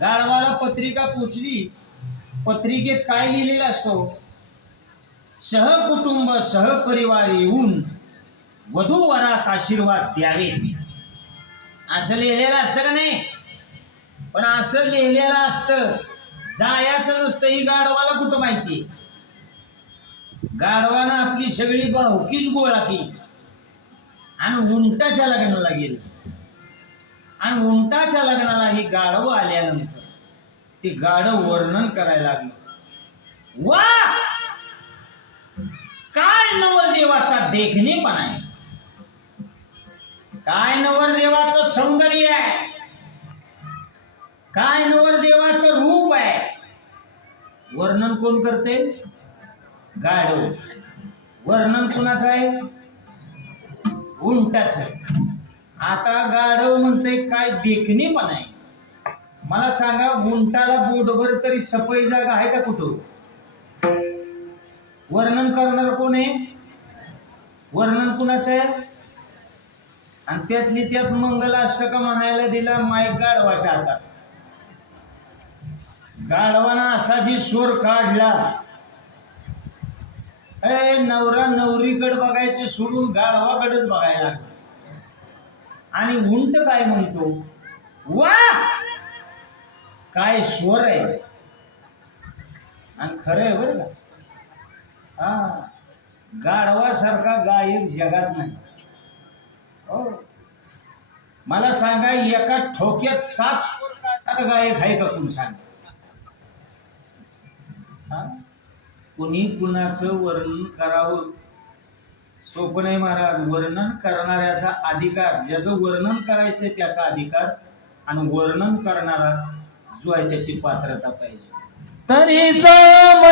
गाढवाला पत्रिका पोचली. पत्रिकेत काय लिहिलेलं असतो? सहकुटुंब सहपरिवार येऊन वधूवरास आशीर्वाद द्यावे. असं लिहिलेलं असतं का नाही? पण असं लिहिलेलं असतं जायाचं नसतं ही गाढवाला कुठं माहिती? गाढवानं आपली सगळी भावकीच गोळा केली. आणि उंटाच्या लग्नाला गेलं. आणि उंटाच्या लग्नाला ही गाढव आल्यानंतर ते गाढव वर्णन करायला लागलं. वा! काय नवरदेवाचा देखणेपणा आहे? काय नवरदेवाचं सौंदर्य आहे? काय नवरदेवाचं रूप आहे? वर्णन कोण करते? गाढव. वर्णन कुणाचं आहे? उंटाचं आता गाढव म्हणते काय देखणी पण आहे. मला सांगा गुंटाला बोटभर तरी सफाई जागा आहे का कुठं? वर्णन करणार कोण आहे? वर्णन कुणाचं आहे? आणि त्यातली त्यात मंगलाष्टक म्हणायला दिला माय गाढवाच्या हातात. गाढवाना असा जी सूर काढला. ए नवरा नवरीकडे बघायचे सोडून गाढवाकडेच बघायला लागला. आणि उंट काय म्हणतो? वा! काय स्वर आहे. आणि खरं आहे बरं का? हा. गाढवासारखा गायक जगात नाही. हो. मला सांगा एका ठोक्यात सात स्वर काढणारा गायक आहे का कोण सांग? हा? कुणी कुणाचं वर्णन करावं? सोपं महाराज वर्णन करणाऱ्याचा अधिकार ज्याचं वर्णन करायचंय त्याचा अधिकार आणि वर्णन करणारा जो आहे त्याची पात्रता पाहिजे. तरीच